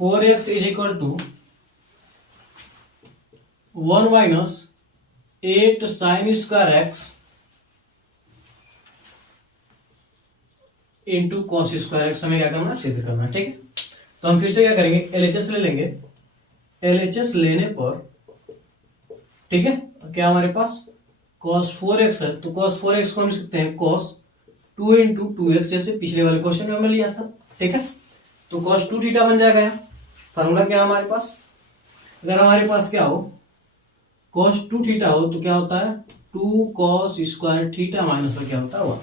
4x is equal to 1 minus 8 sine square x into cos square x हमें क्या करना, सिद्ध करना। ठीक है, तो हम फिर से क्या करेंगे, एलएचएस ले लेंगे। एलएचएस लेने पर ठीक है, तो क्या हमारे पास cos 4x है, तो cos 4x को हम लिख सकते हैं cos 2 इंटू 2x, जैसे पिछले वाले क्वेश्चन में हमने लिया था। ठीक है, तो cos 2 थीटा बन जाएगा। फॉर्मूला क्या है हमारे पास, अगर हमारे पास क्या हो cos 2 थीटा हो तो क्या होता है 2 cos स्क्वायर थीटा माइनस क्या होता है 1।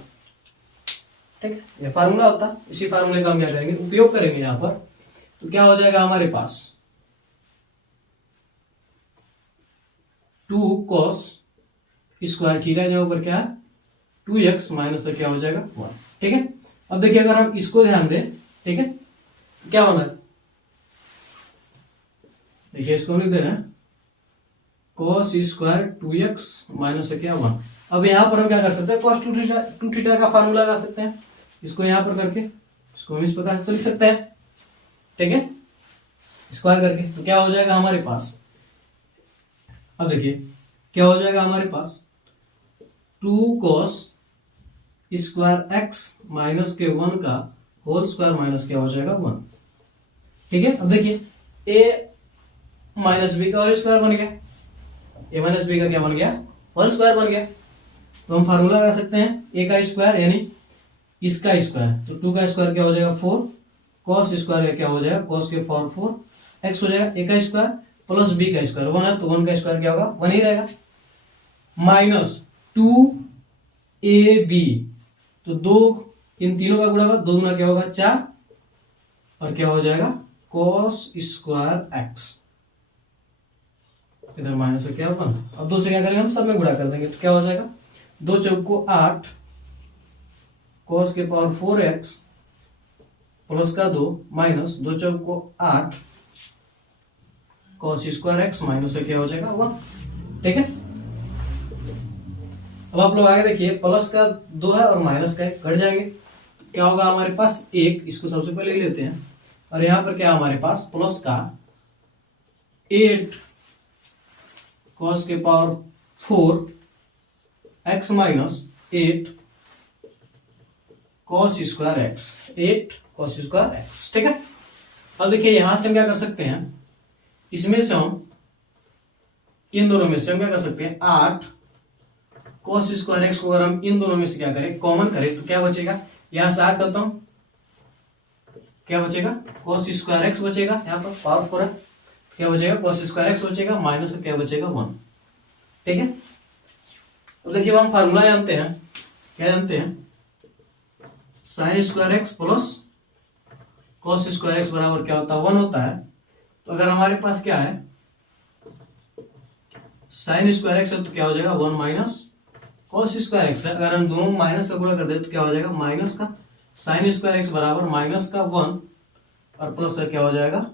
ठीक है, ये फार्मूला होता है। इसी फार्मूले का हम क्या करेंगे, उपयोग करेंगे यहाँ पर। तो क्या हो जाएगा हमारे पास 2 cos स्क्वायर थीटा के ऊपर क्या है 2x माइनस क्या हो जाएगा 1। ठीक है, अब देखिए अगर हम इसको ध्यान दें, ठीक है, क्या बना, देखिए इसको हम लिख दे रहे हैं cos स्क्वायर 2x माइनस क्या 1। अब यहां पर हम क्या कर सकते हैं, cos 2 थीटा का फार्मूला लगा सकते हैं। इसको यहां पर करके इसको हम इस प्रकार से तो लिख सकते हैं। ठीक है, स्क्वायर करके तो क्या हो जाएगा हमारे पास, अब देखिए क्या हो जाएगा हमारे पास 2 cos स्क्वायर x माइनस के 1 का होल स्क्वायर माइनस क्या हो जाएगा 1। ठीक है, अब देखिए a माइनस बी का होल स्क्वायर बन गया, a माइनस बी का क्या बन गया, होल स्क्वायर बन गया। तो हम फार्मूला लगा सकते हैं a का स्क्वायर यानी इसका स्क्वायर, तो 2 का स्क्वायर क्या हो जाएगा 4, cos स्क्वायर क्या हो जाएगा cos के 4 x हो जाएगा, a का स्क्वायर प्लस b का स्क्वायर 1 है, तो 1 का स्क्वायर क्या होगा 1 ही रहेगा, माइनस 2ab, तो दो इन तीनों का गुणा होगा, 2 गुना क्या होगा 4, और क्या हो जाएगा cos स्क्वायर x, इधर माइनस क्या 1। अब 2 से क्या करेंगे हम, सब में गुणा कर देंगे, तो क्या हो जाएगा 2 चौको 8 cos के पावर 4x प्लस का 2 माइनस 2 चौको 8 cos स्क्वायर x माइनस से क्या हो जाएगा 1। ठीक है, अब आप लोग आगे देखिए, प्लस का 2 है और माइनस का 1 कट जाएंगे, तो क्या होगा हमारे पास 1, इसको सबसे पहले ले लेते हैं, और यहां पर क्या हमारे पास प्लस का 8 cos के power 4 x minus 8 cos square x, 8 cos square x। ठीक है, अब देखिए यहां से हम क्या कर सकते हैं, इसमें से हम इन दोनों में से हम क्या कर सकते हैं 8 cos स्क्वायर x को अगर हम इन दोनों में से क्या करें कॉमन करें, तो क्या बचेगा, यहां से 8 करता हूं, क्या बचेगा cos स्क्वायर x बचेगा, यहां पर पावर 4 है, क्या बचेगा cos स्क्वायर x बचेगा, माइनस क्या बचेगा 1। ठीक है, तो देखिए हम फार्मूला जानते हैं, क्या जानते हैं, sine square x plus cos square x बराबर क्या होता है 1 होता है। तो अगर हमारे पास क्या है साइन स्क्वायर एक्स है, तो क्या हो जाएगा 1 माइनस cos स्क्वायर एक्स है, अगर हम दोनों माइनस का गुणा कर दे तो क्या हो जाएगा माइनस का साइन स्क्वायर एक्स बराबर माइनस का 1 और प्लस का क्या हो जाएगा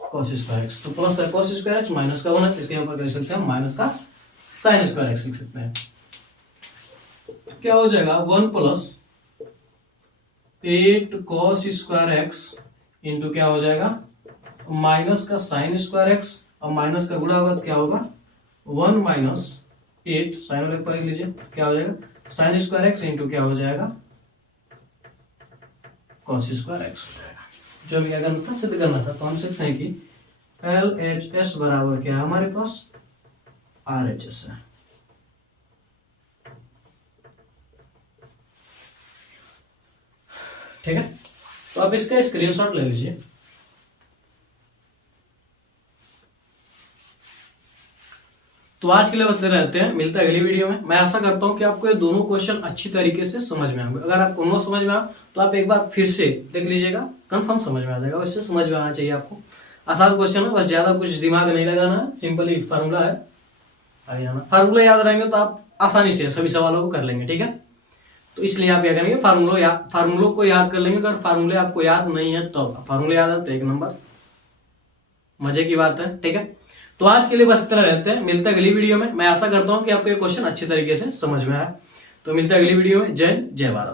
cos स्क्वायर एक्स, तो प्लस का cos स्क्वायर एक्स माइनस का 1 है, इसके ऊपर कर सकते हैं माइनस का साइन स्क्वायर एक्स लिख सकते हैं। क्या हो जाएगा 1 plus 8 cos square x into क्या हो जाएगा माइनस का साइन स्क्वायर एक्स, और माइनस का गुणा होगा तो क्या होगा 1 माइनस 8 साइन वाले पर लिख लीजिए, क्या हो जाएगा साइन स्क्वायर एक्स इंटू क्या हो जाएगा cos स्क्वायर एक्स हो जाएगा। जो हमें क्या करना था, सिद्ध करना था, तो हम सकते हैं कि LHS बराबर क्या है हमारे पास RHS है। ठीक है, तो आप इसका स्क्रीनशॉट ले लीजिए। तो आज के लिए बस रहते हैं, मिलता है अगली वीडियो में। मैं आशा करता हूं कि आपको ये दोनों क्वेश्चन अच्छी तरीके से समझ में आएंगे। अगर आपको नो समझ में आ तो आप एक बार फिर से देख लीजिएगा, कंफर्म समझ में आ जाएगा। वैसे समझ में आना चाहिए आपको, आसान क्वेश्चन है, बस ज्यादा कुछ दिमाग नहीं लगाना है, सिंपली फार्मूला है, आगे जाना। फार्मूला याद रहेंगे तो आप आसानी से सभी सवालों को कर लेंगे। ठीक है, तो इसलिए आप क्या करेंगे फार्मूलों को याद कर लेंगे। अगर फार्मूले आपको याद नहीं है तो फार्मूले याद है तो एक नंबर मजे की बात है। ठीक है, तो आज के लिए बस इतना रहते हैं, मिलते हैं अगली वीडियो में। मैं आशा करता हूं कि आपको ये क्वेश्चन अच्छी तरीके से समझ में आया। तो मिलते हैं अगली वीडियो में। जय भारत।